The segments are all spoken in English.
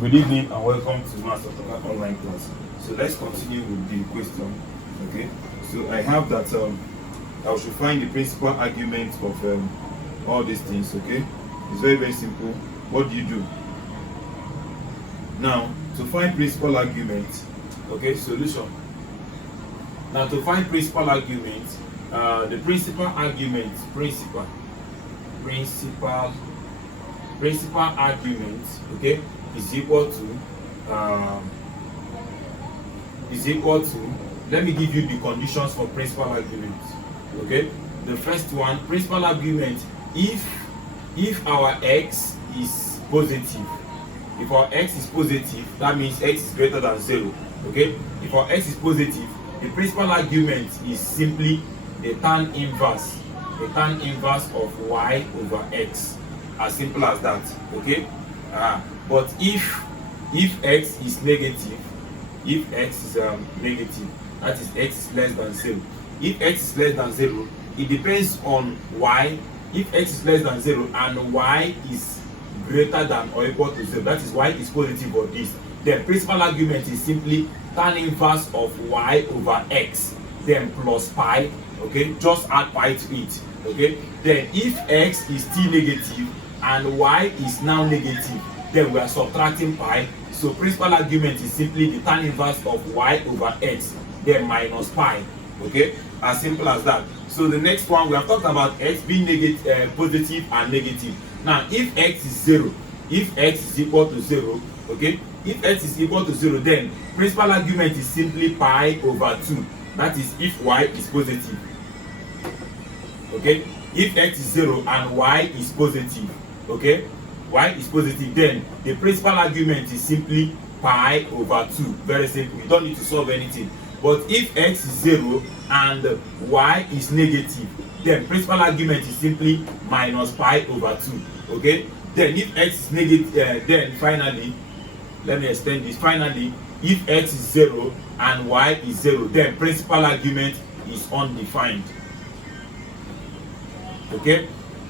Good evening and welcome to Master online class. So let's continue with the question. Okay, so I have that I should find the principal argument of all these things. Okay, it's very simple. What do you do now to find principal argument? Okay, solution. Now to find principal argument, the principal argument okay, is equal to let me give you the conditions for principal argument. Okay, the first one, principal argument, if our x is positive, that means x is greater than 0. Okay, if our x is positive, the principal argument is simply the tan inverse of y over x, as simple as that. Okay, but if x is negative, that is x is less than 0. If x is less than 0, it depends on y. If x is less than 0 and y is greater than or equal to 0, that is y is positive or this, then principal argument is simply tan inverse of y over x, then plus pi. Okay, just add pi to it. Okay, then if x is still negative and y is now negative, then we are subtracting pi. So principal argument is simply the tan inverse of y over x, then minus pi. Okay, as simple as that. So the next one, we have talked about x being negative, positive and negative. Now if x is 0, if x is equal to 0, okay, if x is equal to 0, then principal argument is simply pi over 2. That is if y is positive. Okay, if x is 0 and y is positive, okay, y is positive, then the principal argument is simply pi over 2. Very simple, you don't need to solve anything. But if x is 0 and y is negative, then principal argument is simply minus pi over 2. Okay, then if x is negative, then finally, let me extend this. Finally, if x is 0 and y is 0, then principal argument is undefined. Okay,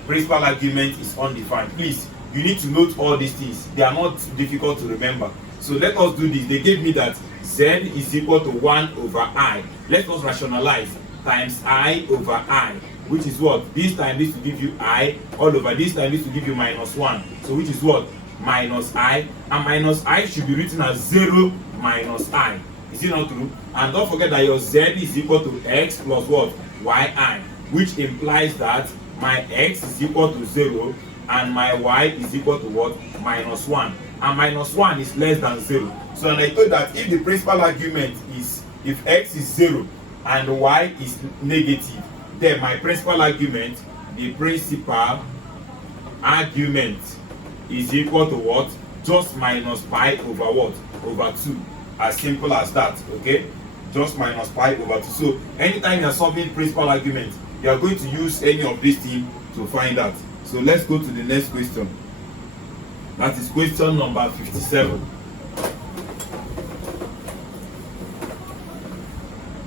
principal argument is undefined. Please, you need to note all these things. They are not difficult to remember. So let us do this. They gave me that z is equal to 1 over I. Let us rationalize. Times I over I, which is what? This time this will give you I, all over this time this will give you minus 1. So which is what? Minus I. And minus I should be written as 0 minus I. Is it not true? And don't forget that your z is equal to x plus what? Yi, which implies that my x is equal to 0 and my y is equal to what? Minus 1. And minus 1 is less than 0. So and I told that if the principal argument is, if x is 0 and y is negative, then my principal argument, the principal argument is equal to what? Just minus pi over what? Over 2. As simple as that. Okay, just minus pi over 2. So anytime you are solving principal argument, you are going to use any of these things to find out. So let's go to the next question. That is question number 57.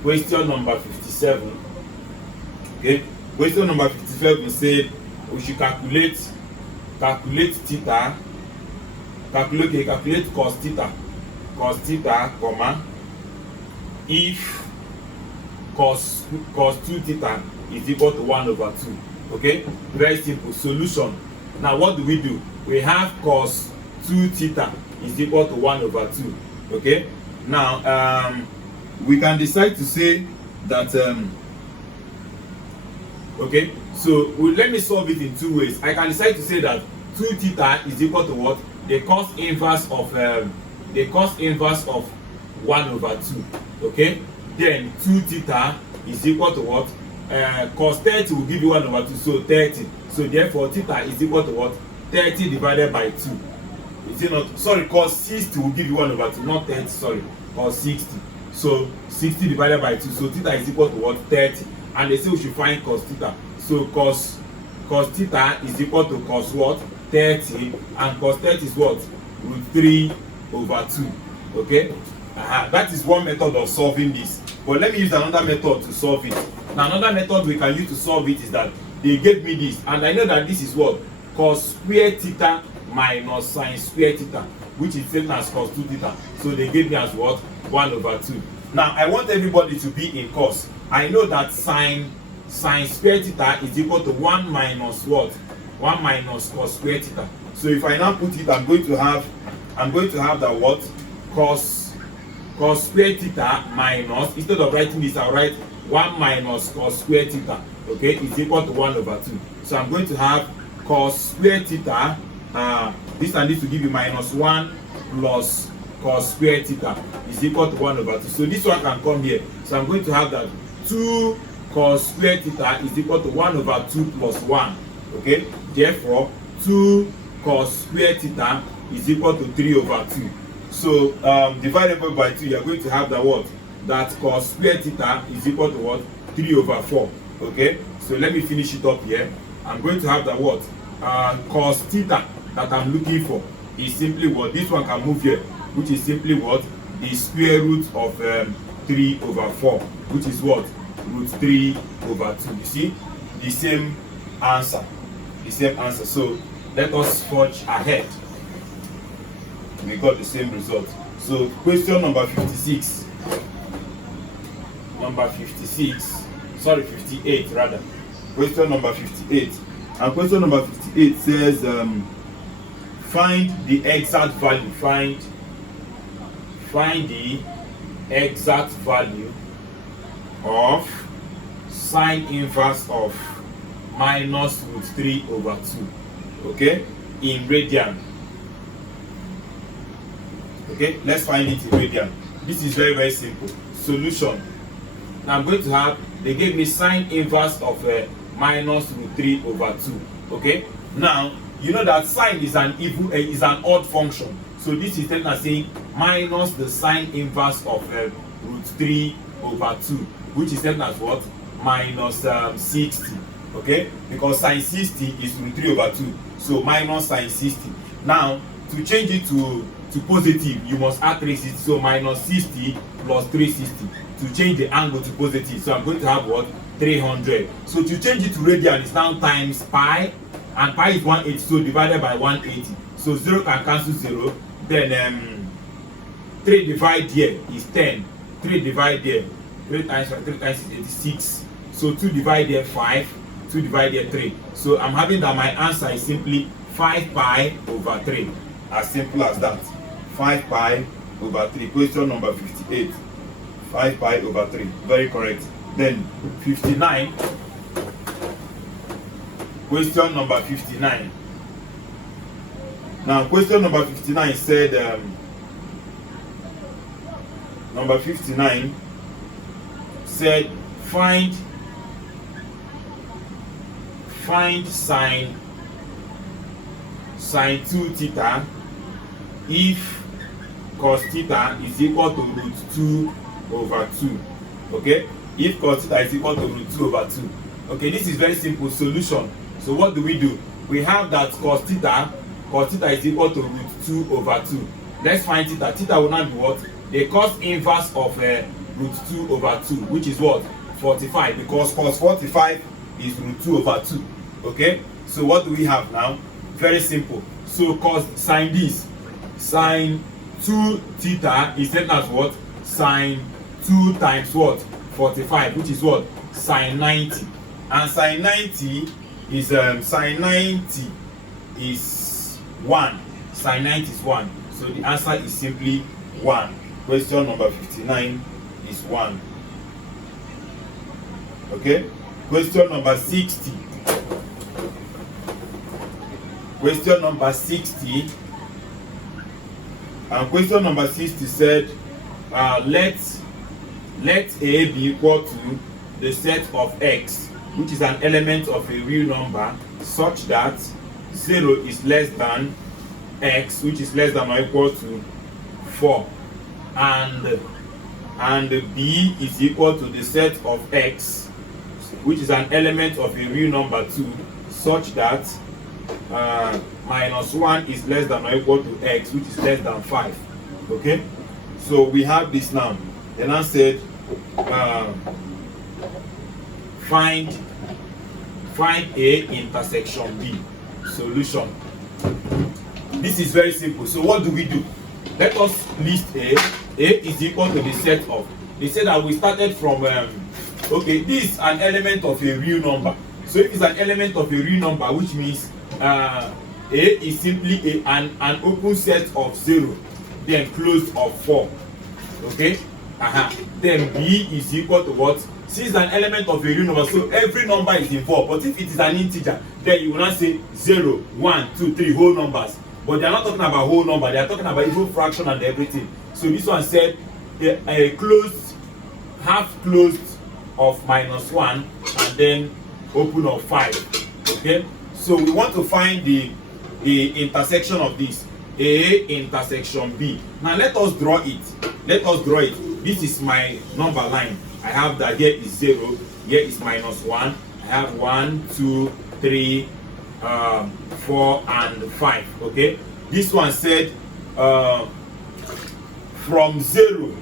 Question number 57. Okay, question number 57 said we should calculate theta, calculate cos theta, comma, if cos 2 theta is equal to 1 over 2. Okay, very simple. Solution. Now what do? We have cos 2 theta is equal to 1 over 2. Okay, now we can decide to say that okay, so let me solve it in two ways. I can decide to say that 2 theta is equal to what? The cos inverse of 1 over 2. Okay, then 2 theta is equal to what? Cos 30 will give you 1 over 2, so 30. So therefore theta is equal to what? 30 divided by 2. Is it not? Sorry, cos 60 will give you 1 over 2, not 30, sorry, cos 60. So 60 divided by 2, so theta is equal to what? 30. And they say we should find cos theta. So cos theta is equal to cos what? 30. And cos 30 is what? Root 3 over 2. Okay? That is one method of solving this. But let me use another method to solve it. Now another method we can use to solve it is that they gave me this, and I know that this is what? Cos square theta minus sine square theta. which is same as cos 2 theta. So they gave me as what? 1 over 2. Now I want everybody to be in cos. I know that sine square theta is equal to 1 minus what? 1 minus cos square theta. So if I now put it, I'm going to have that what? Cos square theta minus, instead of writing this, I'll write 1 minus cos square theta, okay, is equal to 1 over 2. So I'm going to have cos square theta, this and this to give you minus 1 plus cos square theta is equal to 1 over 2. So this one can come here. So I'm going to have that 2 cos square theta is equal to 1 over 2 plus 1, okay. Therefore 2 cos square theta is equal to 3 over 2. So divided by 2, you are going to have that what? That cos square theta is equal to what? 3 over 4. Okay, so let me finish it up here. I'm going to have that what? Cos theta that I'm looking for is simply what? This one can move here, which is simply what? The square root of 3 over 4, which is what? Root 3 over 2. You see? The same answer. The same answer. So let us forge ahead. We got the same result. So question number 56. Number 56. Sorry, 58 rather. Question number 58. And question number 58 says find the exact value. Find the exact value of sine inverse of minus root 3 over 2. Okay? In radian. Okay, let's find it in radian. This is very, very simple. Solution. Now I'm going to have, they gave me sine inverse of minus root 3 over 2. Okay, now you know that sine is an even is an odd function. So this is telling us saying minus the sine inverse of root 3 over 2, which is telling us what? Minus 60. Okay, because sine 60 is root 3 over 2. So minus sine 60. Now to change it to positive, you must add 360. So minus 60 plus 360 to change the angle to positive. So I'm going to have what? 300. So to change it to radian, it's now times pi, and pi is 180. So divided by 180. So 0 can cancel 0. Then 3 divide here is 10. 3 divide here. 3 times is 86. So 2 divide here 5. 2 divide here 3. So I'm having that my answer is simply 5 pi over 3. As simple as that. 5 pi over 3. Question number 58. 5 pi over 3. Very correct. Then 59. Question number 59. Now question number 59 said number 59 said find sine 2 theta if cos theta is equal to root 2 over 2. Okay, if cos theta is equal to root 2 over 2. Okay, this is very simple. Solution. So what do? We have that cos theta is equal to root 2 over 2. Let's find theta. Theta will now be what? The cos inverse of root 2 over 2, which is what? 45, because cos 45 is root 2 over 2. Okay, so what do we have now? Very simple. So cos sine this, sine 2 theta is set as what? Sine 2 times what? 45, which is what? Sine 90. And sine 90 is sine 90 is 1. Sine 90 is 1. So the answer is simply 1. Question number 59 is 1. Okay? Question number 60. Question number 60. And question number 60 said, let A be equal to the set of x, which is an element of a real number, such that 0 is less than x, which is less than or equal to 4, and B is equal to the set of x, which is an element of a real number 2, such that minus 1 is less than or equal to x, which is less than 5. Okay, so we have this now. Then I said find A intersection B. Solution. This is very simple. So what do we do? Let us list A. A is equal to the set of. They said that we started from okay, this is an element of a real number. So if it's an element of a real number, which means A is simply an open set of 0, then closed of 4. Okay? Then B is equal to what? C is an element of a real number, so every number is involved. But if it is an integer, then you will not say 0, 1, 2, 3 whole numbers. But they are not talking about whole number, they are talking about even fraction and everything. So this one said a closed, half closed of -1 and then open of 5. Okay? So we want to find the intersection of this. A intersection B. Now let us draw it. Let us draw it. This is my number line. I have that here is 0, here is -1. I have 1, 2, 3, 4 and 5. Okay, this one said from 0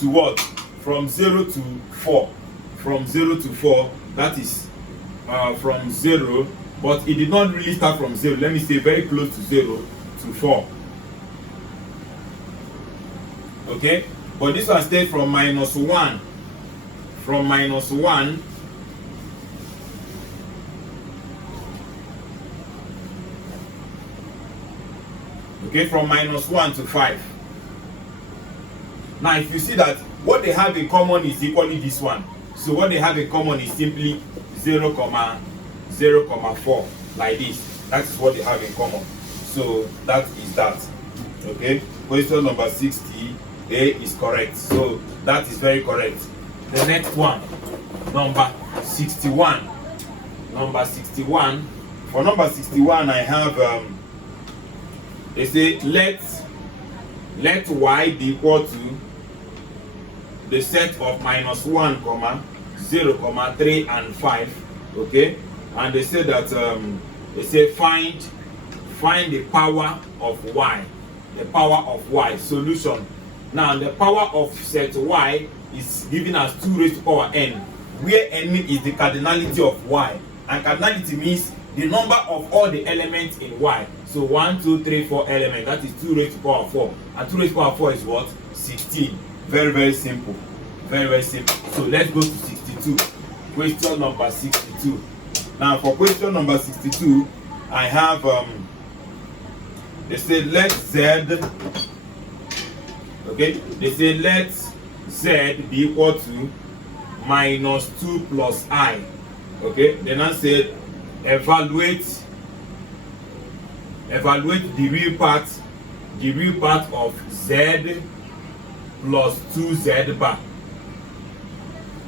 to what? From 0 to 4. From 0 to 4, that is from 0, but it did not really start from 0. Let me say very close to 0 to 4. Okay, but this one stayed from -1. From -1 okay, from -1 to 5. Now if you see that what they have in common is equally this one, so what they have in common is simply 0, 0, 4, like this. That is what they have in common. So that is that. Okay, question number 60, A is correct. So that is very correct. The next one, number 61. Number 61. For number 61, I have they say let y be equal to the set of -1, 0, 3 and 5. Okay, and they say that they say find the power of y. The power of y. Solution. Now the power of set y is given as 2 raised to power n, where n is the cardinality of y, and cardinality means the number of all the elements in y. So 1, 2, 3, 4 elements, that is 2 raised to power 4, and 2 raised to power 4 is what? 16. Very, very simple. Very, very simple. So let's go to 62. Question number 62. Now for question number 62, I have they say let z, okay, they say let z be equal to -2 plus I. Okay, then I said evaluate the real part of z plus 2z bar.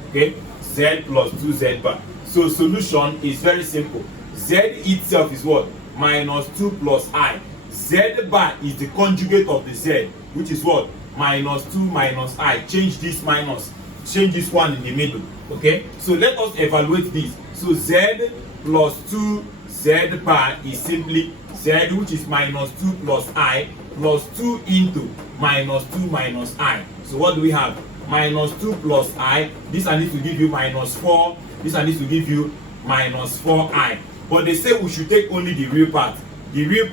Okay, z plus 2z bar. So solution is very simple. Z itself is what? -2 plus I. Z bar is the conjugate of the z, which is what? -2 minus I. Change this minus, change this one in the middle. Okay, so let us evaluate this. So z plus 2z bar is simply z, which is -2 plus I, plus 2 into -2 minus I. So what do we have? -2 plus I. This I need to give you -4. This I need to give you -4I. But they say we should take only the real part. The real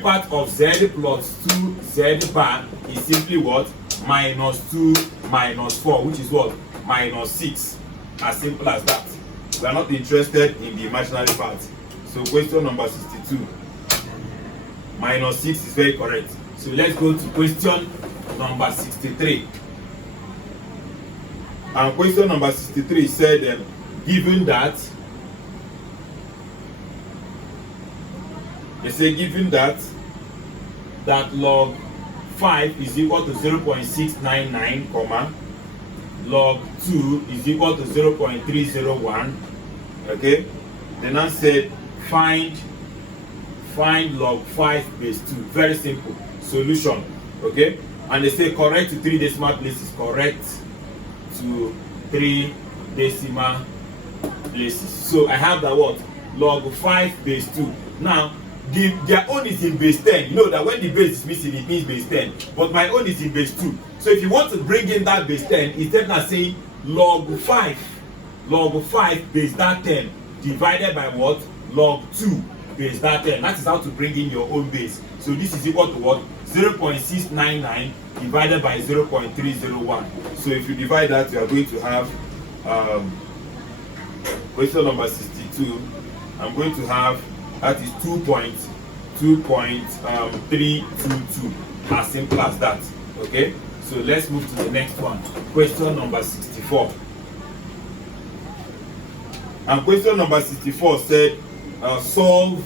part of z plus 2z bar is simply what? -2 minus 4, which is what? -6. As simple as that. We are not interested in the imaginary part. So question number 62. -6 is very correct. So let's go to question number 63. And question number 63 said, given that, they say given that log 5 is equal to 0.699, log 2 is equal to 0.301. Okay, then I said find log 5 base 2. Very simple. Solution. Okay, and they say correct to 3 decimal places. Correct to 3 decimal places. So I have that what? Log 5 base 2. Now their own is in base 10. You know that when the base is missing, it means base 10. But my own is in base 2. So if you want to bring in that base 10, instead of saying log 5 base that 10 divided by what? Log 2. base, that 10. That is how to bring in your own base. So this is equal to what? 0.699 divided by 0.301. So if you divide that, you are going to have question number 62. I'm going to have, that is 2.322, as simple as that. Okay, so let's move to the next one. Question number 64. And question number 64 said solve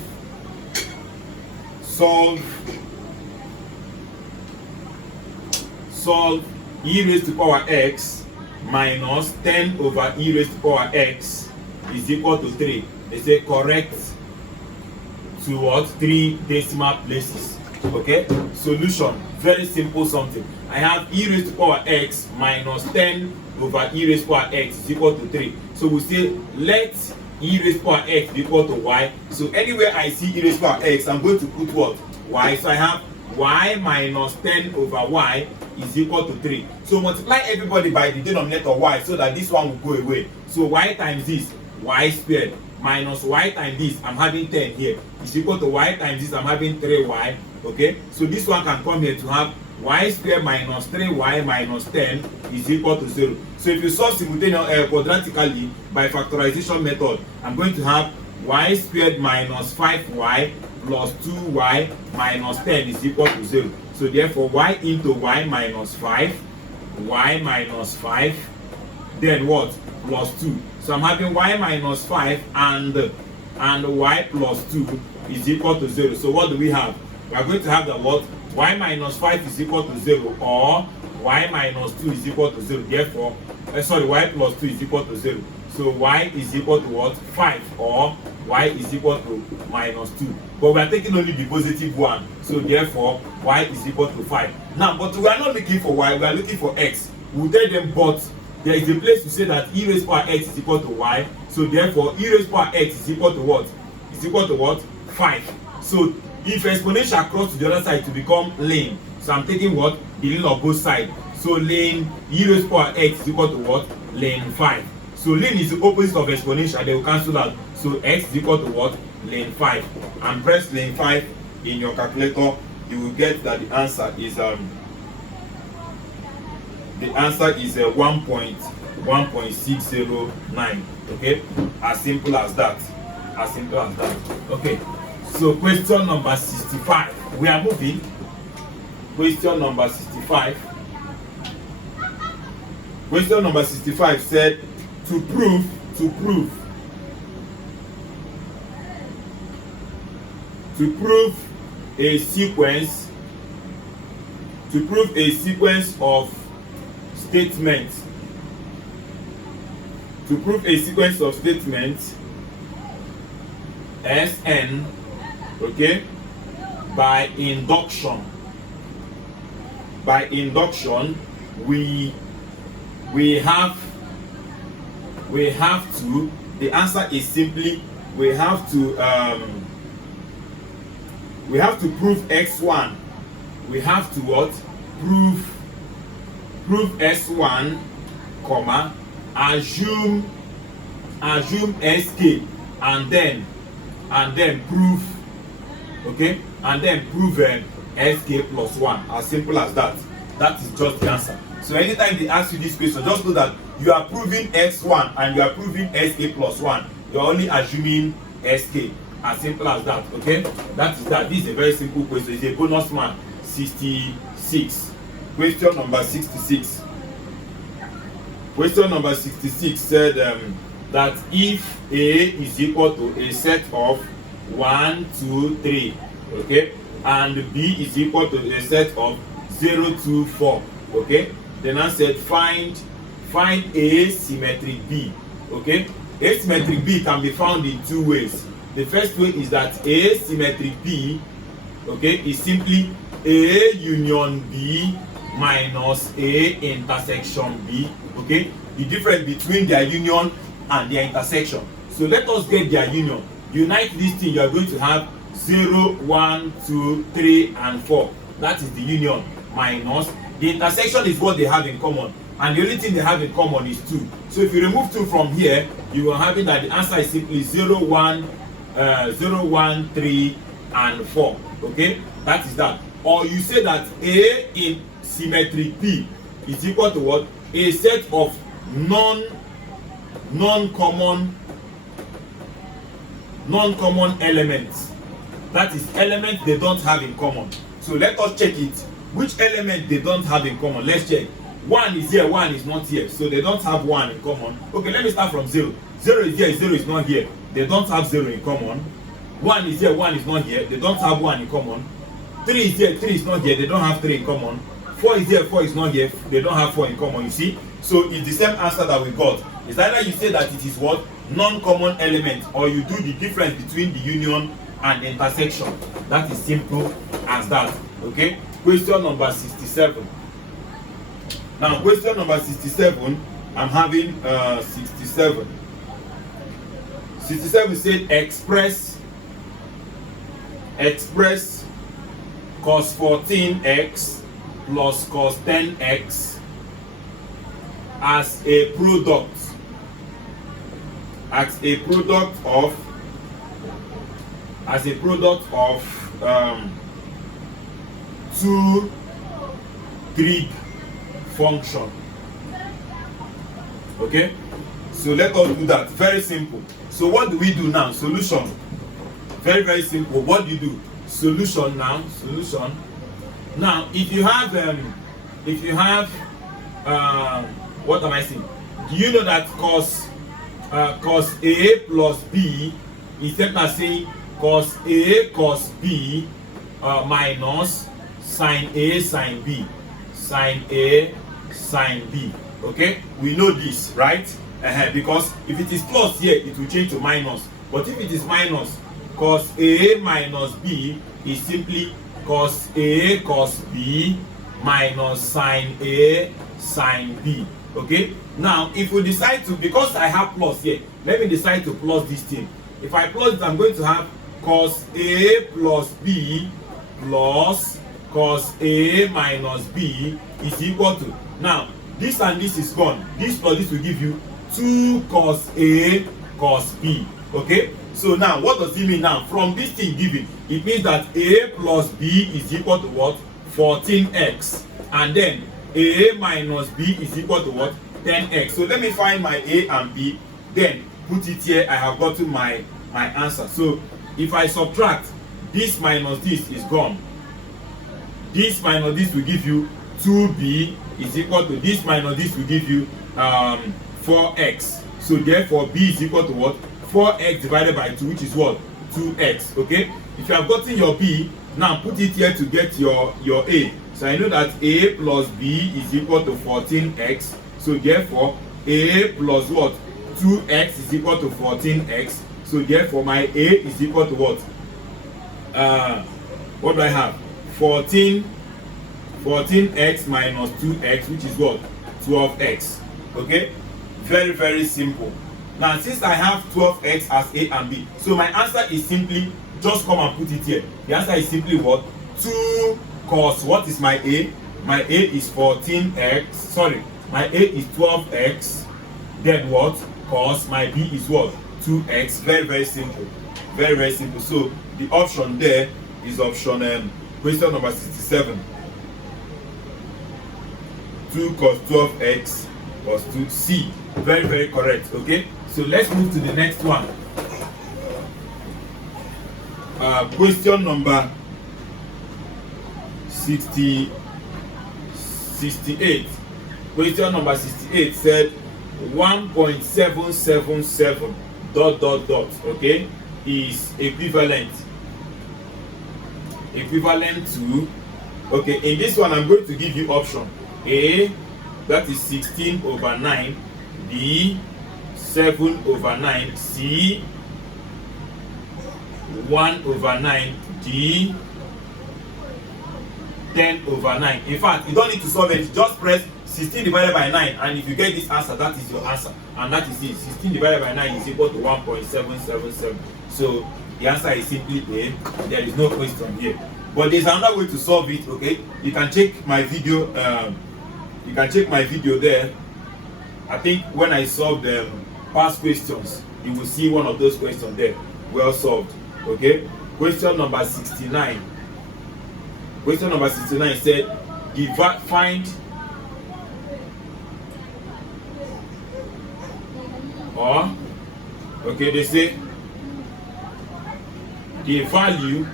e raised to power x minus 10 over e raised to power x is equal to 3. They say correct to what? 3 decimal places. Okay, solution, very simple something. I have e raised to power x minus 10 over e raised to power x is equal to 3. So we say let e raised to power x be equal to y. So anywhere I see e raised to power x, I'm going to put what? Y. So I have y minus 10 over y is equal to 3. So multiply everybody by the denominator y so that this one will go away. So y times this, y squared, minus y times this, I'm having 10 here, is equal to y times this, I'm having 3y. Okay, so this one can come here to have y squared minus 3y minus 10 is equal to 0. So if you solve simultaneous quadratically by factorization method, I'm going to have y squared minus 5y plus 2y minus 10 is equal to 0. So therefore y into y minus 5, y minus 5, then what? Plus 2. So I'm having y minus 5 and y plus 2 is equal to 0. So what do we have? We are going to have the what? Y minus 5 is equal to 0, or y minus 2 is equal to 0. Therefore, y plus 2 is equal to 0. So y is equal to what? 5, or y is equal to minus 2. But we are taking only the positive one. So therefore, y is equal to 5. Now, but we are not looking for y, we are looking for x. We'll tell them, but there is a place to say that e raised to power x is equal to y. So therefore, e raised to power x is equal to what? Is equal to what? 5. So if exponential cross to the other side to become lane, so I'm taking what? The lane of both sides. So lane e raised to power x is equal to what? Lane 5. So lane is the opposite of exponential, they will cancel out. So x is equal to what? Lane 5. And press lane 5 in your calculator, you will get that the answer is 1.609. Okay, as simple as that. As simple as that. Okay. So question number 65. We are moving. Question number 65. Question number 65 said to prove a sequence of statements. To prove a sequence of statements Sn, okay, by induction we have to, the answer is simply we have to prove x1. We have to what? Prove s1, comma, assume sk, and then prove, okay, and then prove sk plus 1. As simple as that. That is just the answer. So anytime they ask you this question, just know that you are proving x1 and you are proving sk plus 1. You are only assuming sk. As simple as that. Okay, that is that. This is a very simple question. It's a bonus one. 66. Question number 66. Question number 66 said that if A is equal to a set of 1, 2, 3, okay, and B is equal to a set of 0, 2, 4, okay, then I said find A symmetric B. Okay, A symmetric B can be found in two ways. The first way is that A symmetric B, okay, is simply A union B minus A intersection B. Okay, the difference between their union and their intersection. So let us get their union. Unite this thing, you are going to have 0, 1, 2, 3, and 4. That is the union minus the intersection is what they have in common, and the only thing they have in common is 2. So if you remove 2 from here, you are having that the answer is simply 0, 1, 0, 1, 3, and 4. Okay, that is that. Or you say that A in symmetric P is equal to what? A set of non-common elements. That is elements they don't have in common. So let us check it. Which element they don't have in common? Let's check. 1 is here, 1 is not here. So they don't have 1 in common. Okay, let me start from 0. 0 is here, 0 is not here. They don't have 0 in common. 1 is here, 1 is not here. They don't have 1 in common. 3 is here, 3 is not here. They don't have 3 in common. 4 is here, 4 is not here. They don't have 4 in common. You see? So it's the same answer that we got. It's either you say that it is what? Non-common element, or you do the difference between the union and the intersection. That is simple as that. Okay? Question number 67. Now, question number 67, I'm having 67. 67 said express cos 14x plus cos 10x as a product of two trig function. Okay, so let us do that. Very simple. So what do we do now? Solution. Very, very simple. What do you do? Solution now. Solution. Now, if you have what am I saying? Do you know that cos A plus B is equal to say cos A cos B minus sin A sin B, sin A sin B. Okay, we know this, right? Because if it is plus here, it will change to minus. But if it is minus, cos A minus B is simply cos A cos B minus sin A sin B. Okay, now if we decide to, because I have plus here, let me decide to plus this thing. If I plus it, I'm going to have cos A plus B plus cos A minus B is equal to, now this and this is gone. This plus this will give you 2 cos A cos B. Okay, so now what does it mean now? From this thing given, it means that A plus B is equal to what? 14x. And then A minus B is equal to what? 10x. So let me find my A and B, then put it here. I have gotten my answer. So if I subtract, this minus this is gone. This minus this will give you 2b is equal to this minus this will give you 4x. So therefore B is equal to what? 4x divided by 2, which is what? 2x. Okay, if you have gotten your B, now put it here to get your A. So I know that A plus B is equal to 14x. So therefore A plus what? 2x is equal to 14x. So therefore my A is equal to what? What do I have? 14x minus 2x, which is what? 12x. Okay, very, very simple. Now since I have 12x as A and B, so my answer is simply, just come and put it here. The answer is simply what? 2 cos, what is my A? My A is 14x, sorry, my A is 12x, then what? Cos, my B is what? 2x. Very, very simple. Very, very simple. So the option there is option question number 67. 2 cos 12x plus 2c. Very, very correct. Okay, so let's move to the next one. Question number 68. Question number 68 said 1.777 ... okay, is equivalent to, okay, in this one I'm going to give you option A, that is 16 over 9, B 7 over 9, C 1 over 9, D 10 over 9. In fact, you don't need to solve it, just press 16 divided by 9, and if you get this answer, that is your answer, and that is it. 16 divided by 9 is equal to 1.777. So the answer is simply A. There is no question here, but there's another way to solve it. Okay, you can check my video. You can check my video there. I think when I solve the past questions, you will see one of those questions there. Well solved. Okay. Question number 69. Question number 69 said, find or okay, they say the value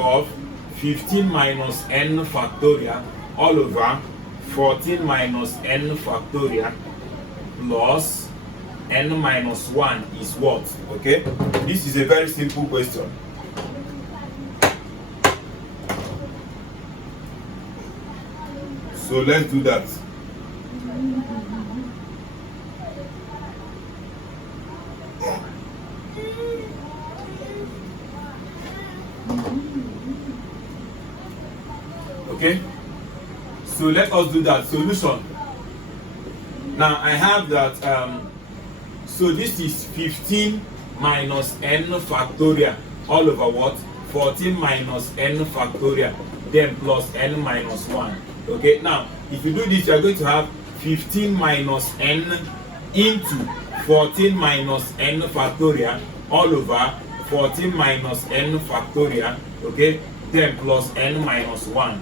of 15 minus n factorial all over 14 minus n factorial plus n minus 1 is what? Okay, this is a very simple question. So let's do that. Okay, so let us do that. Solution. Now I have that so this is 15 minus n factorial all over what? 14 minus n factorial then plus n minus 1. Okay, now if you do this, you are going to have 15 minus n into 14 minus n factorial all over 14 minus n factorial, okay, then plus n minus 1.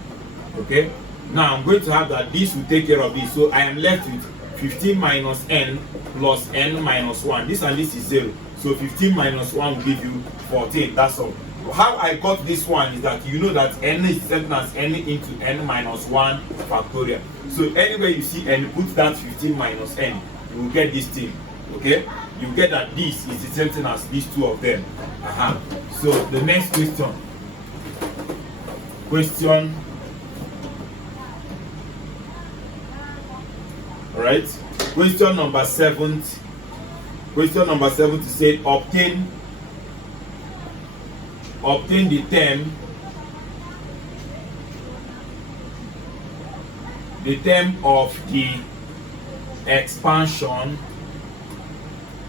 Okay, now I'm going to have that this will take care of this, so I am left with 15 minus n plus n minus 1. This and this is 0, so 15 minus 1 will give you 14. That's all. How I got this one is that you know that n is the same as n into n minus 1 factorial. So anywhere you see n, put that 15 minus n, you will get this thing. Okay, you get that this is the same thing as these two of them. So the next question. Alright, question number 7. Question number 7 to say obtain the term of the expansion,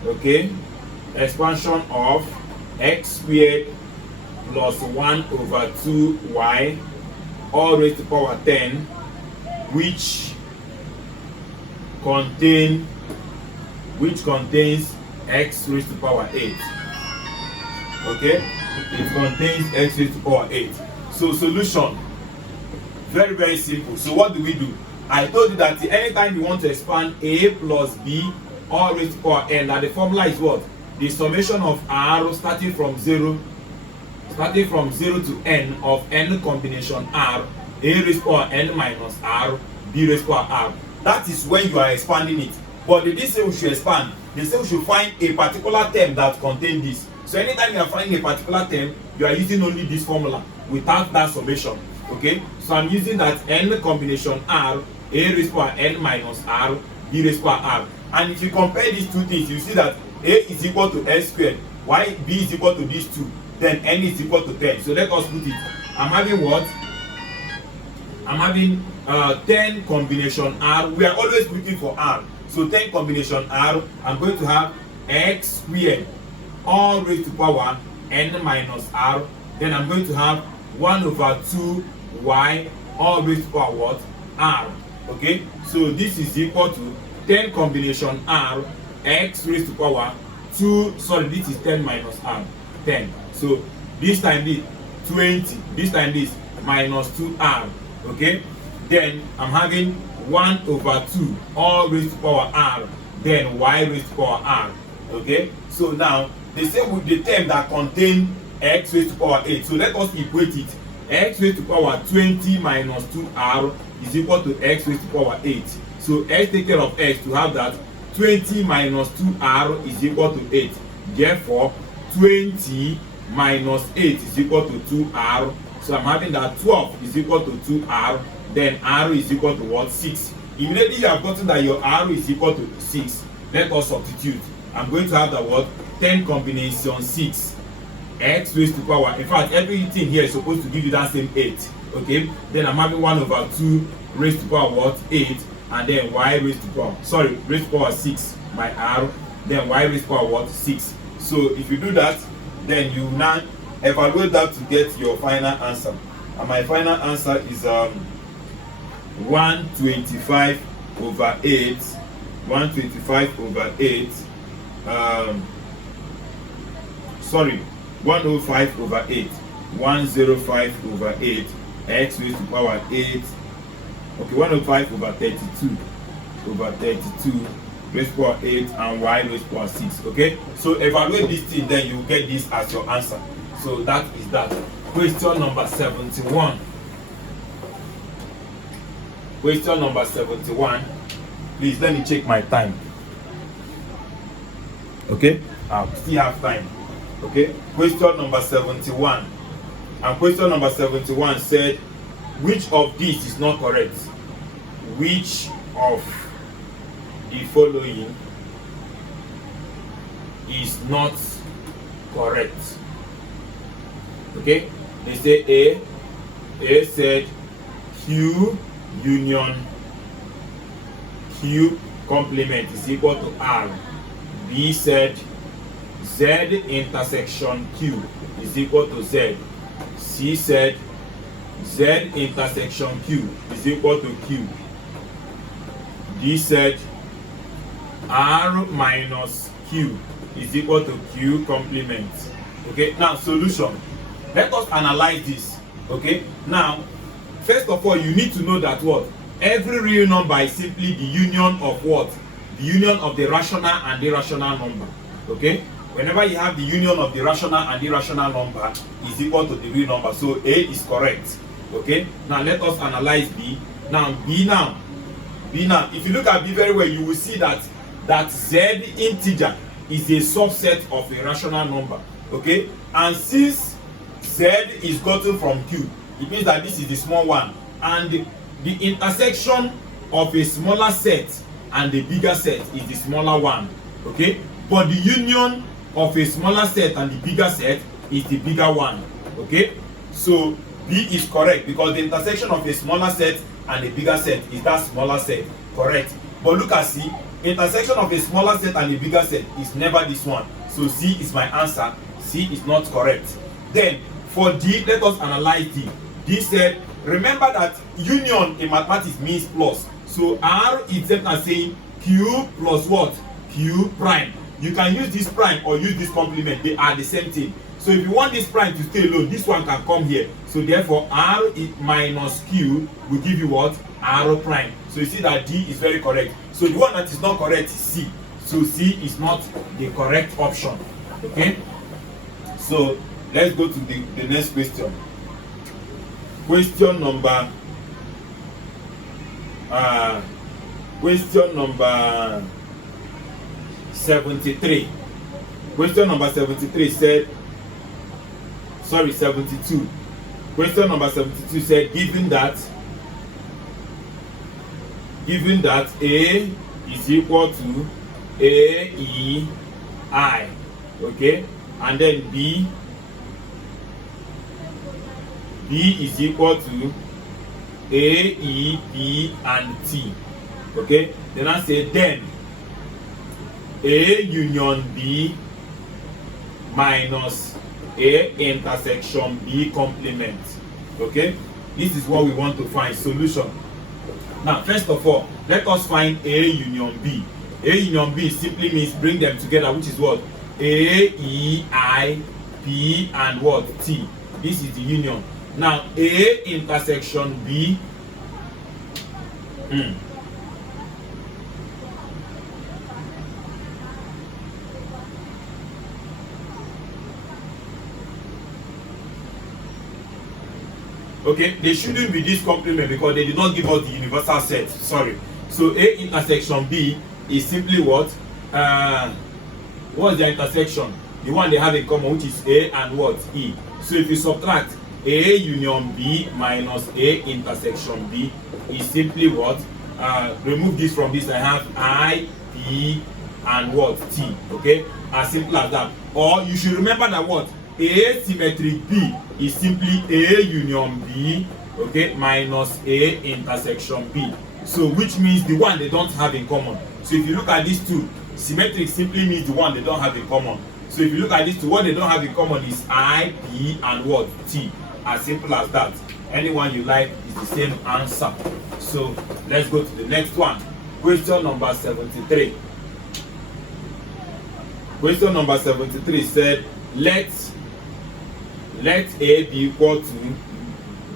okay, expansion of x squared plus 1 over 2y all raised to power 10, which contains x raised to power 8. Okay, it contains x raised to power 8. So solution, very very simple. So what do? I told you that anytime you want to expand a plus b all raised to power n, that the formula is what? The summation of r starting from 0 to n of n combination r, a raised to power n minus r, b raised to power r. That is when you are expanding it. But they didn't say we should expand. They say we should find a particular term that contains this. So anytime you are finding a particular term, you are using only this formula without that summation. Okay, so I'm using that n combination r, a raised to power n minus r, b raised to power r. And if you compare these two things, you see that a is equal to s squared, y b is equal to these two, then n is equal to 10. So let us put it. I'm having what? I'm having 10 combination r. We are always looking for r. So 10 combination r, I'm going to have x squared all raised to power n minus r. Then I'm going to have 1 over 2y all raised to power what? R. Okay, so this is equal to 10 combination r, x raised to power 2, sorry, this is 10 minus r, 10. So this time this 20, this time this minus 2r. Okay, then I'm having 1 over 2 all raised to power r, then y raised to power r. Okay, so now they say with the term that contain x raised to power 8, so let us equate it. X raised to power 20 minus 2r is equal to x raised to power 8. So x take care of x to have that 20 minus 2r is equal to 8. Therefore 20 minus 8 is equal to 2r. So I'm having that 12 is equal to 2r, then r is equal to what? 6. Immediately you have gotten that your r is equal to 6. Let us substitute. I'm going to have the what? 10 combination 6 x raised to power. In fact, everything here is supposed to give you that same 8. Okay, then I'm having 1 over 2 raised to power what? 8, and then y raised to power, sorry, raised to power 6 by r, then y raised to power what? 6. So if you do that, then you now evaluate that to get your final answer. And my final answer is 125 over 8, 125 over 8 sorry, 105 over 8. 105 over 8 x raised to power 8. Okay, 105 over 32 over 32 raised to power 8 and y raised to power 6. Okay, so evaluate this thing, then you get this as your answer. So that is that. Question number 71. Question number 71. Please let me check my time. Okay, I still have time. Okay, question number 71. And question number 71 said, which of these is not correct? Which of the following is not correct? Okay, they say A said Q union Q complement is equal to R. B said Z intersection Q is equal to Z. C said Z intersection Q is equal to Q. D said R minus Q is equal to Q complement. Okay, now solution. Let us analyze this. Okay, now first of all, you need to know that what? Every real number is simply the union of what? The union of the rational and irrational number. Okay, whenever you have the union of the rational and irrational number is equal to the real number, so A is correct. Okay, now let us analyze B. Now B now, if you look at B very well, you will see that Z integer is a subset of a rational number. Okay, and since Z is gotten from Q, it means that this is the small one, and the intersection of a smaller set and the bigger set is the smaller one. Okay, but the union of a smaller set and the bigger set is the bigger one. Okay, so B is correct because the intersection of a smaller set and a bigger set is that smaller set. Correct. But look at C, intersection of a smaller set and a bigger set is never this one. So C is my answer. C is not correct. Then for D, let us analyze D. D said, remember that union in mathematics means plus. So R is just saying Q plus what? Q prime. You can use this prime or use this complement. They are the same thing. So if you want this prime to stay alone, this one can come here. So therefore R minus Q will give you what? R prime. So you see that D is very correct. So the one that is not correct is C. So C is not the correct option. Okay? So let's go to the next question. Question number 73. Question number 73 said, sorry, 72. Question number 72 said, given that A is equal to AEI, okay, and then B is equal to AE, B, and T. Okay, then I say then A union B minus A intersection B complement. Okay, this is what we want to find. Solution. Now, first of all, let us find A union B. A union B simply means bring them together, which is what? A, E, I, P, and what? T. This is the union. Now, A intersection B. Okay, they shouldn't be this complement because they did not give us the universal set. Sorry. So A intersection B is simply what? What's the intersection? The one they have in common, which is A and what? E. So if you subtract A union B minus A intersection B is simply what? Remove this from this, I have I, P, and what? T. Okay? As simple as that. Or you should remember that what? A symmetric B is simply A union B, okay, minus A intersection B. So which means the one they don't have in common. So if you look at these two, symmetric simply means the one they don't have in common. So if you look at these two, what they don't have in common is I, P, and what? T. As simple as that. Anyone you like is the same answer. So let's go to the next one. Question number 73. Question number 73 said, let A be equal to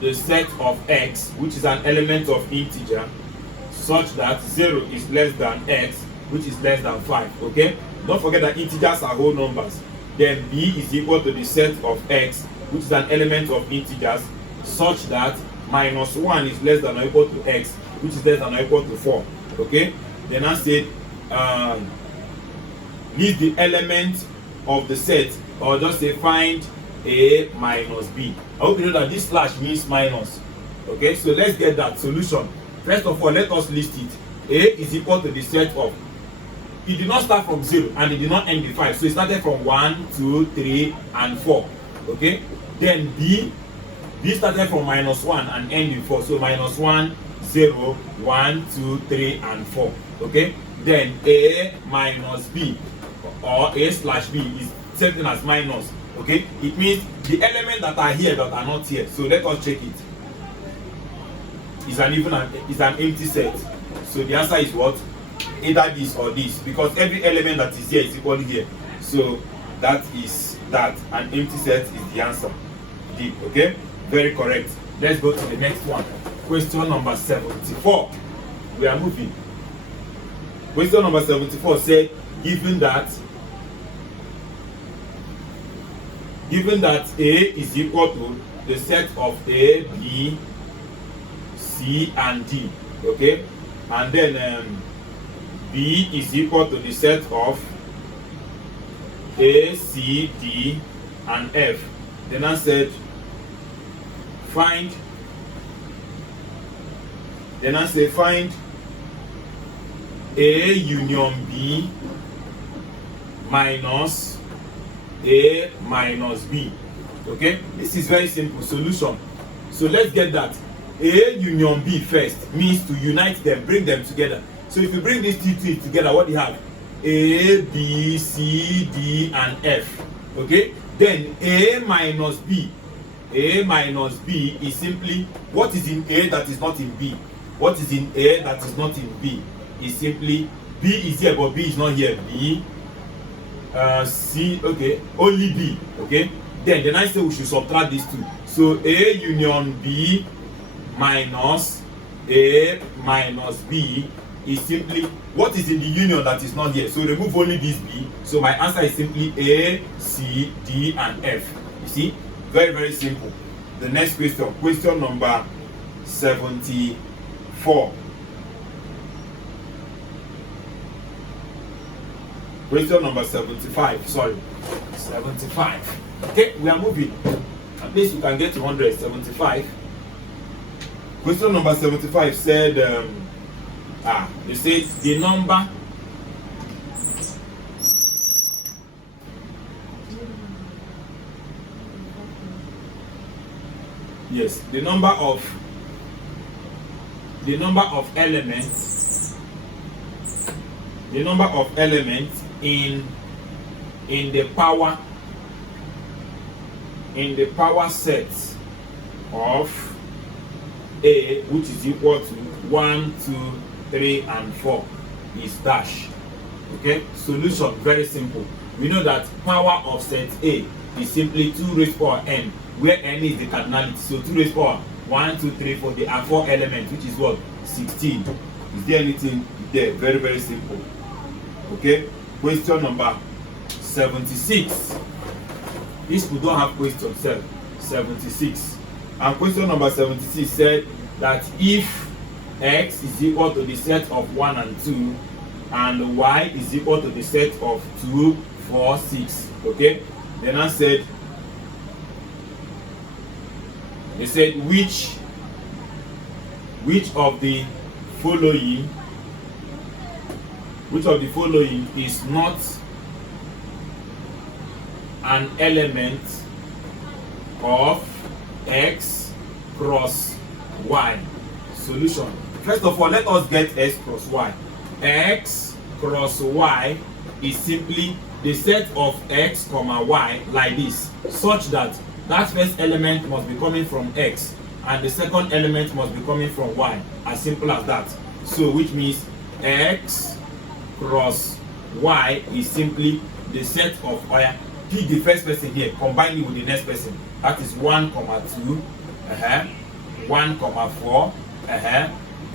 the set of x, which is an element of integer, such that 0 is less than x, which is less than 5. Okay, don't forget that integers are whole numbers. Then B is equal to the set of x, which is an element of integers, such that minus 1 is less than or equal to x, which is less than or equal to 4. Okay, then I said list the element of the set, or just say find A minus B. I hope you know that this slash means minus. Okay, so let's get that solution. First of all, let us list it. A is equal to the set of, it did not start from 0 and it did not end with 5, so it started from 1, 2, 3 and 4. Okay, then B started from minus 1 and ended with 4, so minus 1, 0, 1, 2, 3 and 4. Okay, then A minus B, or A slash B, is same thing as minus. Okay, it means the elements that are here that are not here. So let us check it. It's an empty set. So the answer is what? Either this or this, because every element that is here is equal here. So that is that. An empty set is the answer. D. Okay, very correct. Let's go to the next one. Question number 74. We are moving. Question number 74 said, given that A is equal to the set of A, B, C and D, okay, and then B is equal to the set of A, C, D and F. Then I said find A union B minus A minus B. Okay, this is very simple solution. So let's get that. A union B first means to unite them, bring them together. So if you bring these two together, what do you have? A, B, C, D and F. Okay, then A minus B is simply what is in A that is not in B. What is in A that is not in B is simply B is here but B is not here. B, C, okay, only B. Okay, then I say we should subtract these two. So A union B minus A minus B is simply what is in the union that is not here. So remove only this B. So my answer is simply A, C, D and F. You see, very, very simple. The next question, question number 74. Question number 75, sorry, 75. Okay, we are moving. At least you can get to 175. Question number 75 said, they said the number the number of elements in the power set of A, which is equal to 1, 2, 3 and 4 is dash. Okay, solution very simple. We know that power of set A is simply 2 raised to power n, where n is the cardinality. So 2 raised to power 1, 2, 3, 4. There are 4 elements, which is what? 16. Is there anything there? Very, very simple. Okay, question number 76. These people don't have question 76. And question number 76 said that if x is equal to the set of 1 and 2 and y is equal to the set of 2, 4, 6. Okay, then I said, they said which of the following is not an element of x cross y. Solution. First of all, let us get x cross y. X cross y is simply the set of x comma y like this, such that that first element must be coming from x and the second element must be coming from y. As simple as that. So which means x cross y is simply the set of pick the first person here, combine it with the next person. That is 1, 2, 1, 4,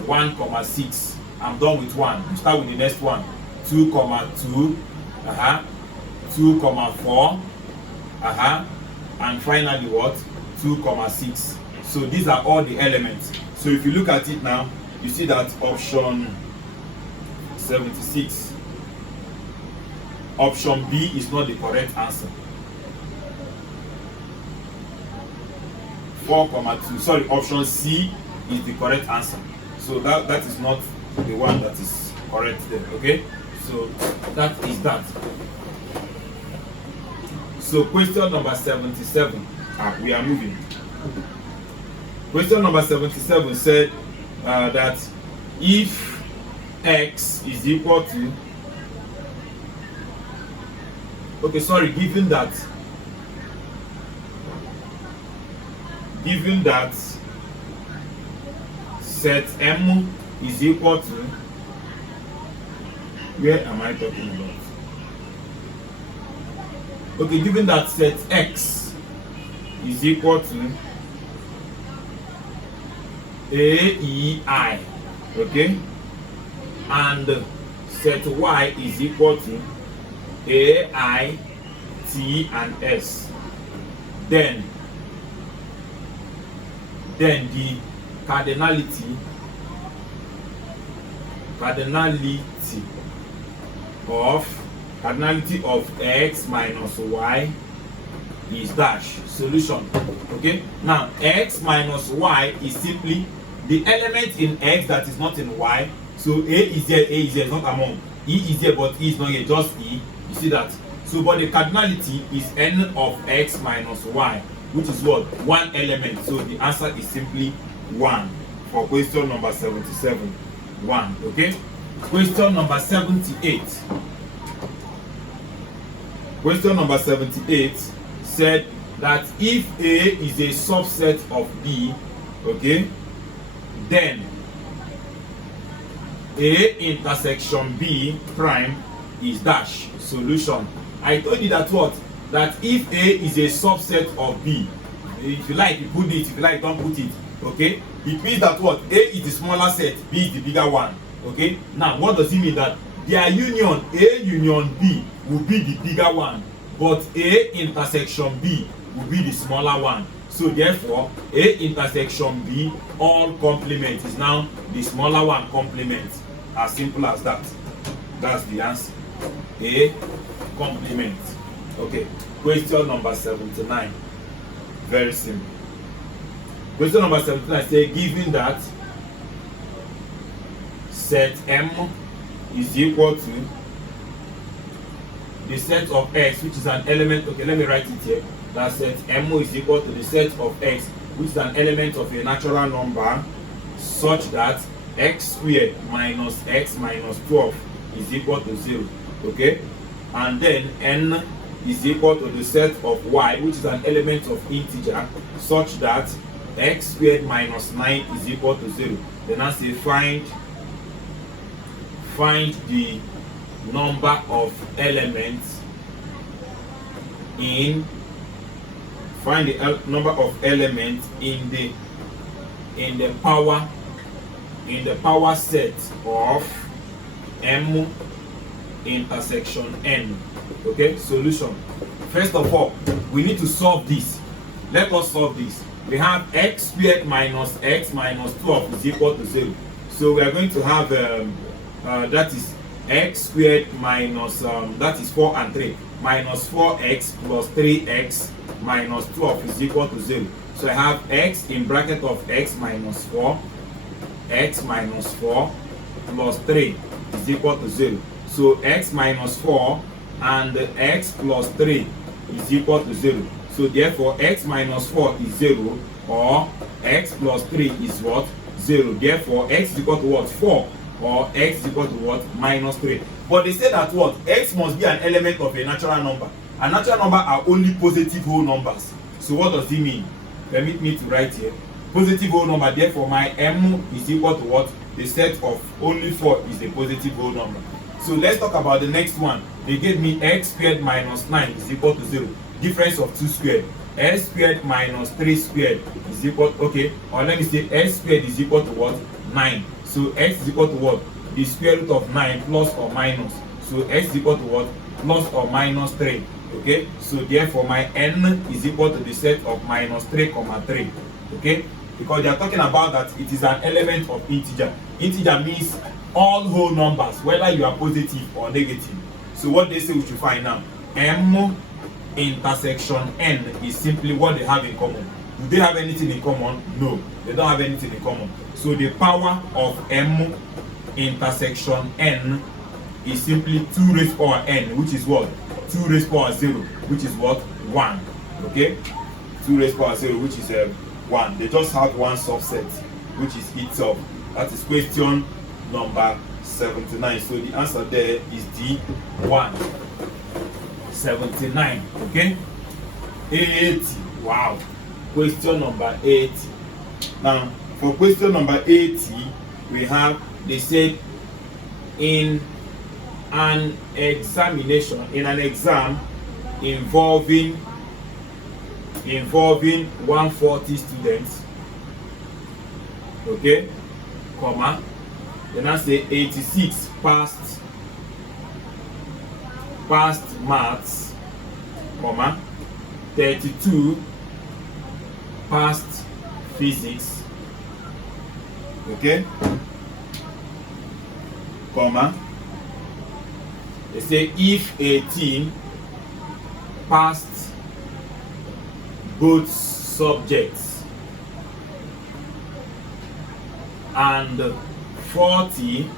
1, 6. I'm done with 1. You start with the next one. 2, 2, 2, 4, and finally what? 2, 6. So these are all the elements. So if you look at it now, you see that option 76, option B is not the correct answer. 4, 2, sorry, option C is the correct answer. So that is not the one that is correct there. Okay, so that is that. So question number 77, we are moving. Question number 77 said that if x is equal to, okay, sorry, given that set M is equal to, where am I talking about? Okay, given that set X is equal to A, E, I, okay, and set Y is equal to A, I, T, and S, then the cardinality of x minus y is dash. Solution. Okay, now x minus y is simply the element in x that is not in y. So a is here, not among. E is here, but E is not here, just E. You see that? So but the cardinality is n of x minus y, which is what? One element. So the answer is simply 1 for question number 77. 1. Okay, question number 78. Question number 78 said that if A is a subset of B, okay, then A intersection B prime is dash. Solution. I told you that what? That if A is a subset of B, if you like you put it, if you like don't put it, okay, it means that what? A is the smaller set, B is the bigger one. Okay, now what does it mean? That their union, A union B, will be the bigger one, but A intersection B will be the smaller one. So therefore A intersection B all complement is now the smaller one complement. As simple as that. That's the answer. A complement. Okay, question number 79. Very simple. Question number 79 says given that set M is equal to the set of x, which is an element. Okay, let me write it here. That set M is equal to the set of x, which is an element of a natural number, such that x squared minus x minus 12 is equal to 0. Okay, and then n is equal to the set of y, which is an element of integer, such that x squared minus 9 is equal to 0. Then I say find the number of elements in number of elements in the power set of M intersection n. Okay, solution. First of all, we need to solve this. Let us solve this. We have x squared minus x minus 12 is equal to 0. So we are going to have that is x squared minus that is 4 and 3 minus 4x plus 3x minus 12 is equal to 0. So I have x in bracket of x minus 4 plus 3 is equal to 0. So x minus 4 and x plus 3 is equal to 0. So therefore x minus 4 is 0, or x plus 3 is what? 0. Therefore x is equal to what? 4, or x is equal to what? Minus 3. But they say that what? X must be an element of a natural number. A natural number are only positive whole numbers. So what does it mean? Permit me to write here. Positive whole number. Therefore my M is equal to what? The set of only 4 is a positive whole number. So let's talk about the next one. They gave me x squared minus 9 is equal to 0. Difference of 2 squared. S squared minus 3 squared is equal, okay, or let me say s squared is equal to what? 9. So x is equal to what? The square root of 9 plus or minus. So x is equal to what? Plus or minus 3. Okay, so therefore my n is equal to the set of minus 3 comma 3. Okay, because they are talking about that it is an element of integer. Integer means all whole numbers, whether you are positive or negative. So what they say we should find now, m intersection n is simply what they have in common. Do they have anything in common? No, they don't have anything in common. So the power of m intersection n is simply 2 raised to power n, which is what? 2 raised to power 0, which is what? 1. Okay, 2 raised to power 0, which is 1. They just have one subset, which is itself. That is question number 79. So the answer there is D 1. 79. Okay, 80. Wow, question number 80. Now for question number 80, we have, they said in an examination, in an exam involving 140 students, okay, comma, then I say 86 passed maths, comma, 32 passed physics, okay, comma, they say if 18 passed both subjects and 40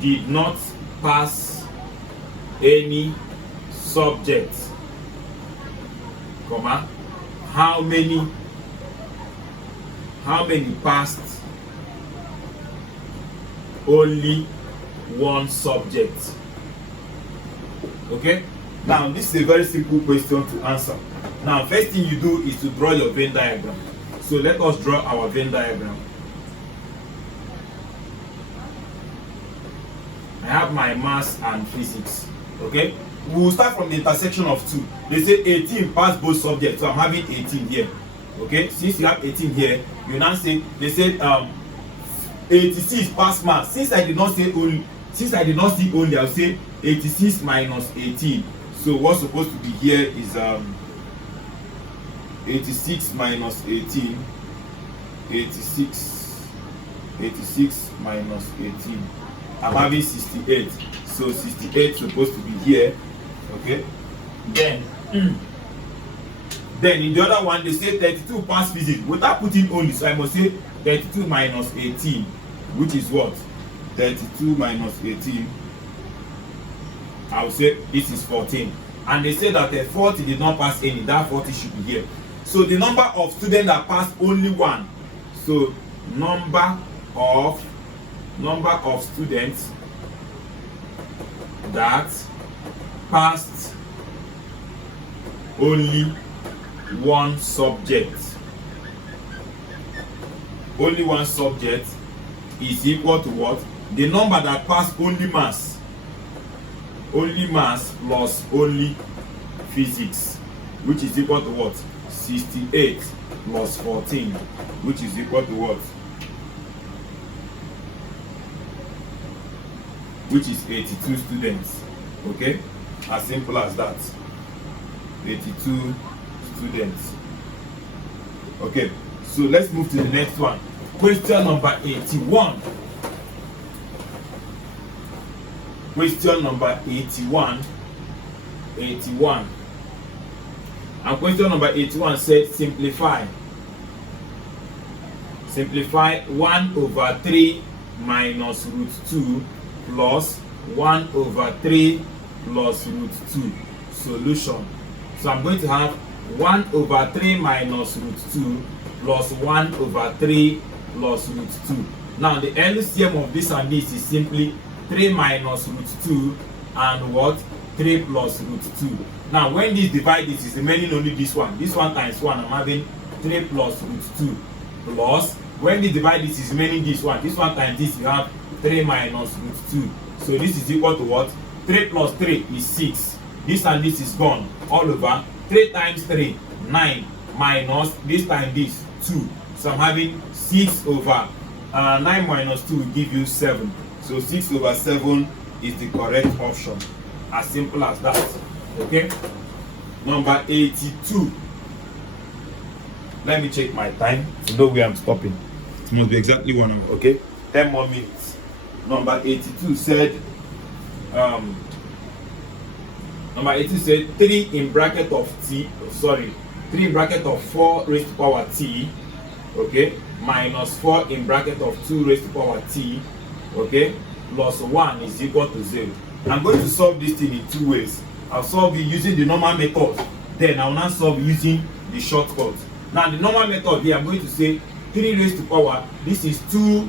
did not pass any subject, comma, how many passed only one subject? Okay, now this is a very simple question to answer. Now first thing you do is to draw your Venn diagram. So let us draw our Venn diagram. I have my maths and physics. Okay, we will start from the intersection of 2. They say 18 pass both subjects, so I'm having 18 here. Okay, since you have 18 here, you now say, they said 86 pass maths. Since I did not see only, I'll say 86 minus 18. So what's supposed to be here is 86 minus 18. 86 minus 18. I'm having 68. So 68 is supposed to be here. Okay. Then in the other one, they say 32 pass physics without putting only. So I must say 32 minus 18, which is what? 32 minus 18. I will say this is 14. And they say that 40 did not pass any. That 40 should be here. So the number of students that passed only one. So number of students that passed only one subject. Only one subject is equal to what? The number that passed only maths. Only maths plus only physics, which is equal to what? 68 plus 14, which is equal to what? Which is 82 students. Okay, as simple as that. 82 students. Okay, so let's move to the next one. Question number 81. Question number 81. And question number 81 said simplify. Simplify 1 over 3 minus root 2 plus 1 over 3 plus root 2. Solution. So I'm going to have 1 over 3 minus root 2 plus 1 over 3 plus root 2. Now the LCM of this and this is simply 3 minus root 2 and what? 3 plus root 2. Now when this divide is remaining only this one. This one times 1, I'm having 3 plus root 2 plus when they divide this is remaining this one times this, you have 3 minus root 2. So this is equal to what? 3 plus 3 is 6. This and this is gone. All over 3 times 3, 9, minus this time this, 2. So I'm having 6 over 9 minus 2 will give you 7. So 6 over 7 is the correct option. As simple as that. Okay? Number 82. Let me check my time to know where I'm stopping. It must be exactly 1 hour. Okay? 10 more minutes. Number 82 said number 82 said 3 in bracket of t, 3 in bracket of 4 raised to power t, okay, minus 4 in bracket of 2 raised to power t, okay, plus 1 is equal to 0. I'm going to solve this thing in 2 ways. I'll solve it using the normal method, then I'll now solve using the shortcut. Now the normal method here, I'm going to say 3 raised to power, this is 2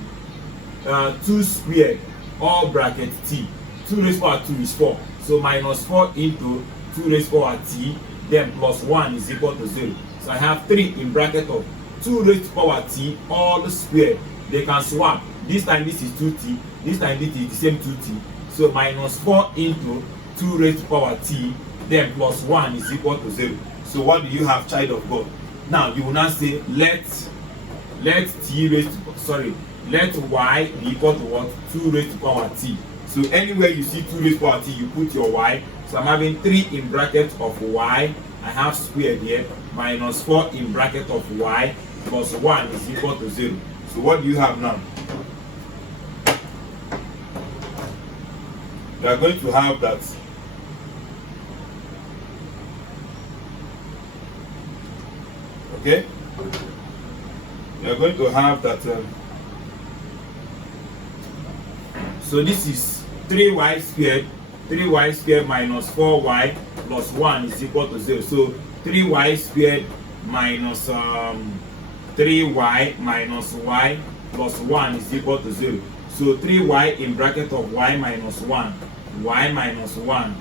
squared, all bracket t. 2 raised to power 2 is 4. So minus 4 into 2 raised to power t, then plus 1 is equal to 0. So I have 3 in bracket of 2 raised to power t, all squared. They can swap. This time this is 2t, this time this is the same 2t. So minus 4 into 2 raised to power t, then plus 1 is equal to 0. So what do you have, child of God? Now you will now say let y be equal to what? 2 raised to power t. So anywhere you see 2 raised to power t, you put your y. So I'm having 3 in bracket of y. I have squared here, minus 4 in bracket of y, plus 1 is equal to 0. So what do you have now? You are going to have that okay? You are going to have that so this is 3y squared minus 4y plus 1 is equal to 0. So 3y squared minus 3y minus y plus 1 is equal to 0. So 3y in bracket of y minus 1, y minus 1,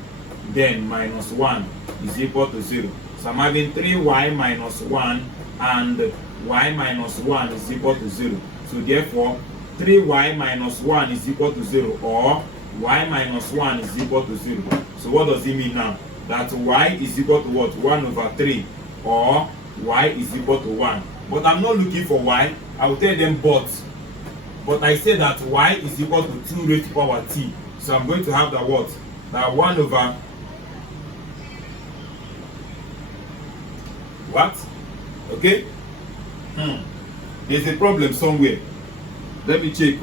then minus 1 is equal to 0. So I'm having 3y minus 1 and y minus 1 is equal to 0. So therefore 3y minus 1 is equal to 0, or y minus 1 is equal to 0. So what does it mean now? That y is equal to what? 1 over 3, or y is equal to 1. But I'm not looking for y. I will tell them but I say that y is equal to 2 raised to power t. So I'm going to have that what? That 1 over what? Okay? There's a problem somewhere. Let me check.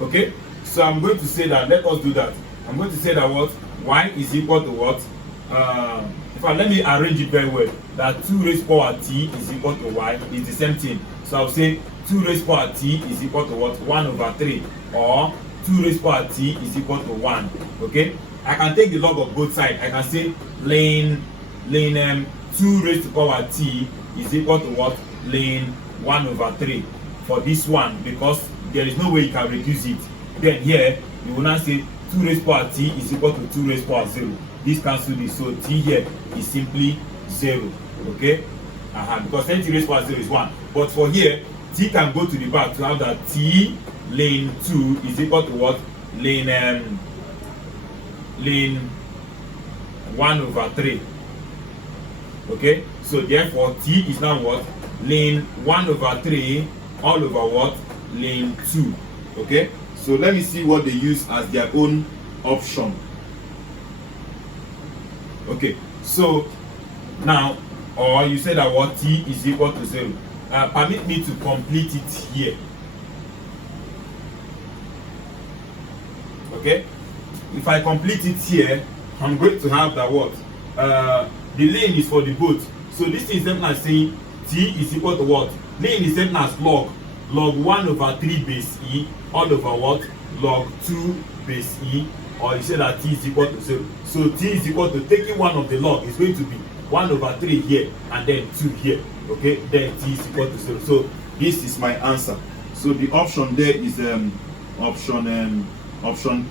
Okay? So I'm going to say that, let us do that. I'm going to say that what? Y is equal to what? In fact, let me arrange it very well. That 2 raised to power t is equal to y is the same thing. So I'll say 2 raised to power t is equal to what? 1 over 3. Or 2 raised to power t is equal to 1. Okay? I can take the log of both sides. I can say ln 2 raised to power t is equal to what? Ln 1 over 3 for this one, because there is no way you can reduce it. Then here you will now say 2 raised to power t is equal to 2 raised to power 0. This cancels this, so t here is simply 0. Okay? Because 10 raised to power 0 is 1. But for here, t can go to the back to have that t ln 2 is equal to what? Ln 1 over 3. Okay? So therefore t is now what? Ln 1 over 3 all over what? Ln 2. Okay? So let me see what they use as their own option. Okay, so now, or you said that what? T is equal to 0. Permit me to complete it here. Okay? If I complete it here, I'm going to have that what? The lane is for the both. So this is same as saying t is equal to what? Lane is same as log 1 over 3 base e all over what? Log 2 base e, or you say that t is equal to 0. So t is equal to, taking one of the log is going to be 1 over 3 here and then 2 here. Okay, then t is equal to 0. So this is my answer. So the option there is option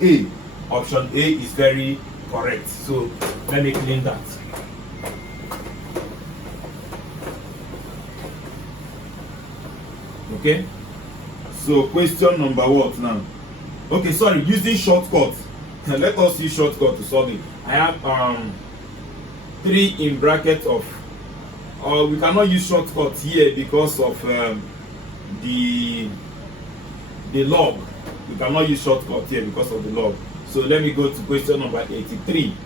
A. Option A is very correct. So let me clean that. Okay, so question number what now? Okay, sorry, using shortcut. Let us use shortcut to solve it. I have 3 in bracket of, we cannot use shortcut here because of the log. We cannot use shortcut here because of the log. So let me go to question number 83.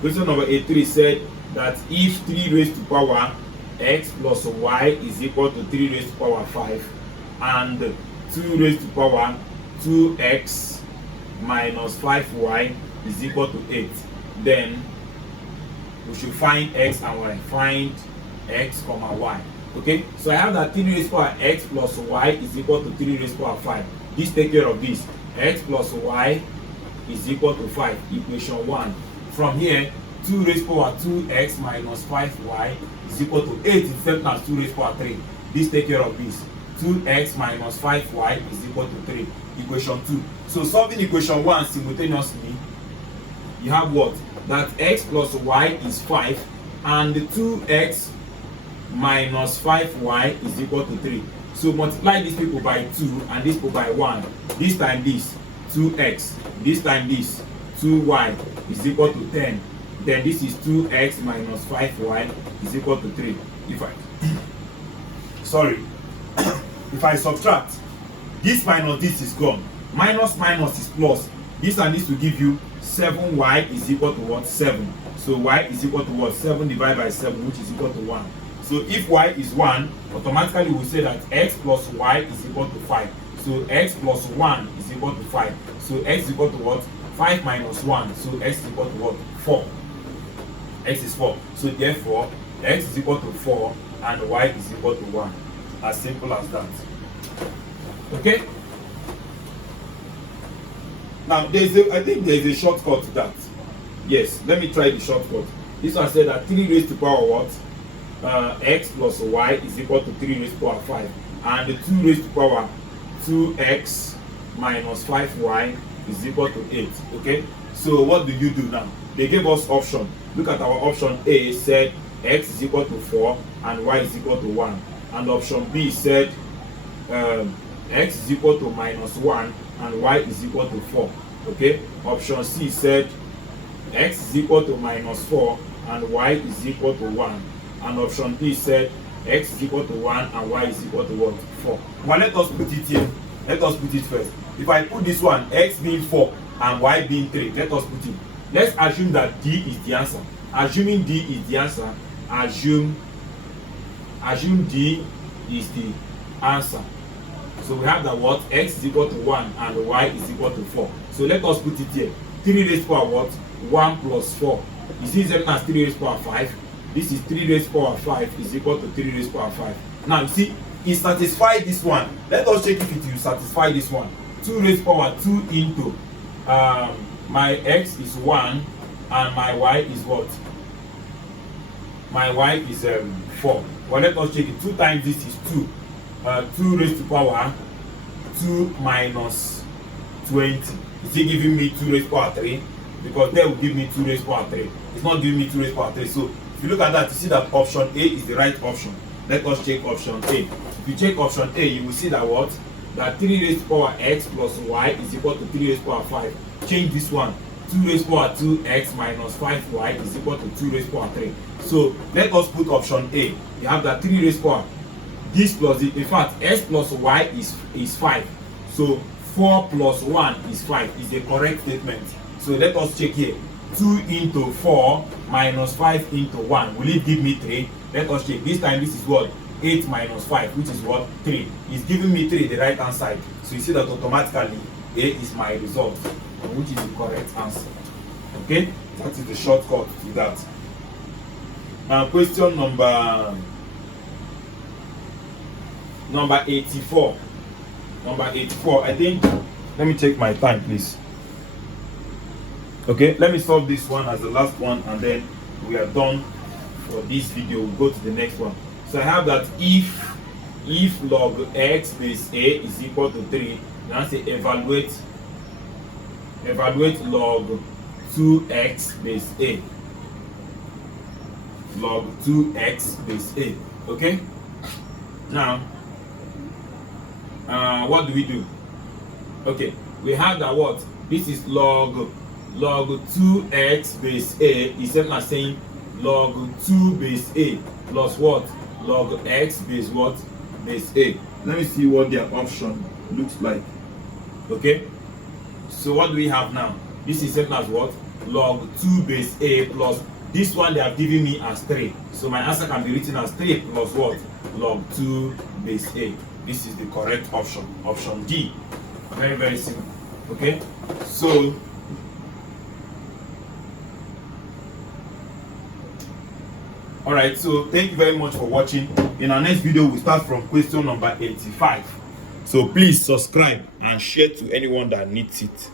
Question number 83 said that if 3 raised to power x plus y is equal to 3 raised to power 5 and 2 raised to power 2x minus 5y is equal to 8, then we should find x and y. Find x comma y. Okay, so I have that 3 raised to power x plus y is equal to 3 raised to power 5. This take care of this. X plus y is equal to 5, equation 1. From here, 2 raised to power 2x minus 5y is equal to 8 itself as 2 raised to power 3. This take care of this. 2x minus 5y is equal to 3, equation 2. So solving equation 1 simultaneously, you have what? That x plus y is 5 and 2x minus 5y is equal to 3. So multiply these people by 2 and these people by 1. This time this, 2x. This time this, 2y is equal to 10. Then this is 2x minus 5y is equal to 3. If I subtract, this minus this is gone. Minus minus is plus. This and this will give you 7y is equal to what? 7. So y is equal to what? 7 divided by 7, which is equal to 1. So if y is 1, automatically we say that x plus y is equal to 5. So x plus 1 is equal to 5. So x is equal to what? 5 minus 1. So x is equal to what? 4. X is 4. So therefore, x is equal to 4 and y is equal to 1. As simple as that. Okay? Now, I think there is a shortcut to that. Yes, let me try the shortcut. This one said that 3 raised to power what? X plus y is equal to 3 raised to power 5. And the 2 raised to power 2x minus 5y is equal to 8. Okay? So what do you do now? They gave us option. Look at our option A said x is equal to 4 and y is equal to 1. And option B said x is equal to minus 1 and y is equal to 4. Okay? Option C said x is equal to minus 4 and y is equal to 1. And option D said x is equal to 1 and y is equal to what? 4. Well, let us put it here. Let us put it first. If I put this one, x being 4 and y being 3, let us put it. Let's assume that D is the answer. Assuming D is the answer, assume D is the answer. So we have that what? X is equal to 1 and y is equal to 4. So let us put it here. 3 raised to power what? 1 plus 4. Is this equal as 3 raised to power 5? This is 3 raised to power 5 is equal to 3 raised to power 5. Now you see, it satisfies this one. Let us check if it will satisfy this one. 2 raised to power 2 into my x is 1 and my y is what? My y is 4. Well, let us check it. 2 times this is 2. 2 raised to power 2 minus 20. Is it giving me 2 raised to power 3? Because that will give me 2 raised to power 3. It's not giving me 2 raised to power 3. So if you look at that, you see that option A is the right option. Let us check option A. If you check option A, you will see that what? That 3 raised to power x plus y is equal to 3 raised to power 5. Change this one. 2 raised to power 2x minus 5y is equal to 2 raised to power 3. So let us put option A. You have that 3 raised to power. This plus it. In fact, x plus y is 5. So 4 plus 1 is 5. Is a correct statement. So let us check here. 2 into 4 minus 5 into 1. Will it give me 3? Let us check. This time this is what? 8 minus 5, which is what? 3. It's giving me 3 the right hand side. So you see that automatically A is my result, which is the correct answer. Okay? That is the shortcut to that. Now question number 84. Number 84. I think, let me take my time please. Okay, let me solve this one as the last one and then we are done for this video. We'll go to the next one. So I have that if log x base a is equal to 3, then I say evaluate log 2x base a. Log 2x base a. Okay? Now what do we do? Okay, we have that what? This is log 2x base a is same as saying log 2 base a plus what? Log x base what? Base a. Let me see what their option looks like. Okay, so what do we have now? This is same as what? Log 2 base a plus this one they have given me as 3. So my answer can be written as 3 plus what? Log 2 base a. This is the correct option. Option D. Very, very simple. Okay, so alright, so thank you very much for watching. In our next video we'll start from question number 85. So please subscribe and share to anyone that needs it.